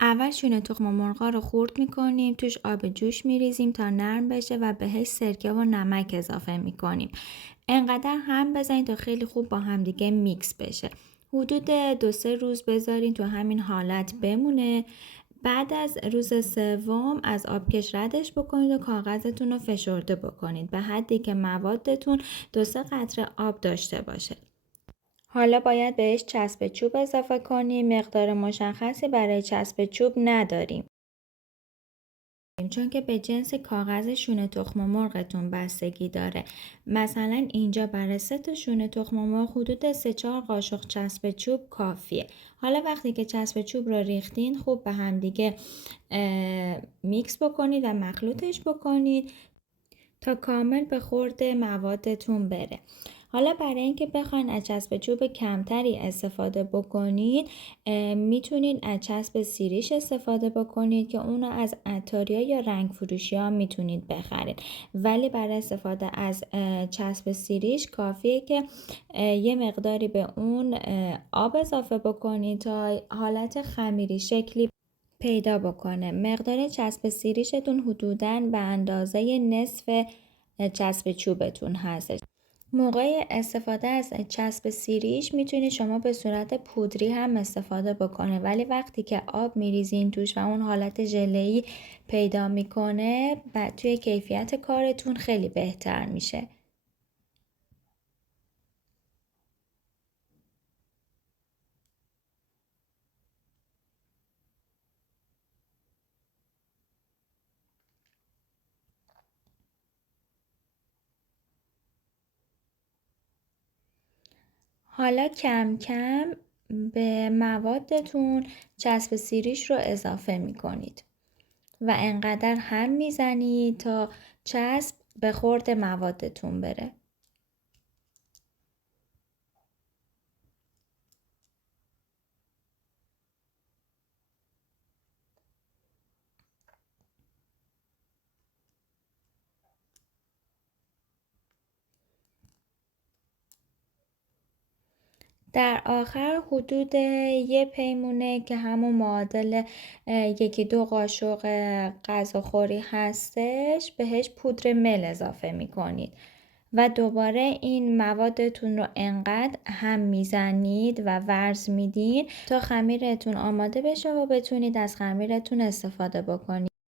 اول شونه تخم مرغا رو خورد میکنیم، توش آب جوش میریزیم تا نرم بشه و بهش سرکه و نمک اضافه میکنیم. انقدر هم بزنید تا خیلی خوب با همدیگه میکس بشه. حدود 2-3 روز بذارین تو همین حالت بمونه. بعد از روز سوم از آبکش ردش بکنید و کاغذتون رو فشرده بکنید به حدی که موادتون 2-3 قطره آب داشته باشه. حالا باید بهش چسب چوب اضافه کنیم. مقدار مشخصی برای چسب چوب نداریم، چون که به جنس کاغذ شونه تخم مرغتون بستگی داره. مثلا اینجا برای 3 تا شونه تخم مرغ حدود 3-4 قاشق چسب چوب کافیه. حالا وقتی که چسب چوب رو ریختین خوب به هم دیگه میکس بکنید و مخلوطش بکنید تا کامل به خورد موادتون بره. حالا برای اینکه بخواین از چسب چوب کمتری استفاده بکنید میتونید از چسب سیریش استفاده بکنید که اونو از عطاریا یا رنگ فروشی ها میتونید بخرید. ولی برای استفاده از چسب سیریش کافیه که یه مقداری به اون آب اضافه بکنید تا حالت خمیری شکلی پیدا بکنه. مقدار چسب سیریشتون حدوداً به اندازه نصف چسب چوبتون هستش. موقع استفاده از چسب سیریش میتونید شما به صورت پودری هم استفاده بکنه، ولی وقتی که آب میریزین توش و اون حالت ژله‌ای پیدا میکنه توی کیفیت کارتون خیلی بهتر میشه. حالا کم کم به موادتون چسب سیریش رو اضافه میکنید و انقدر هم میزنید تا چسب به خورد موادتون بره. در آخر حدود 1 پیمونه که همون معادل 1-2 قاشق غذاخوری هستش بهش پودر مل اضافه میکنید و دوباره این موادتون رو انقدر هم میزنید و ورز میدین تا خمیرتون آماده بشه و بتونید از خمیرتون استفاده بکنید.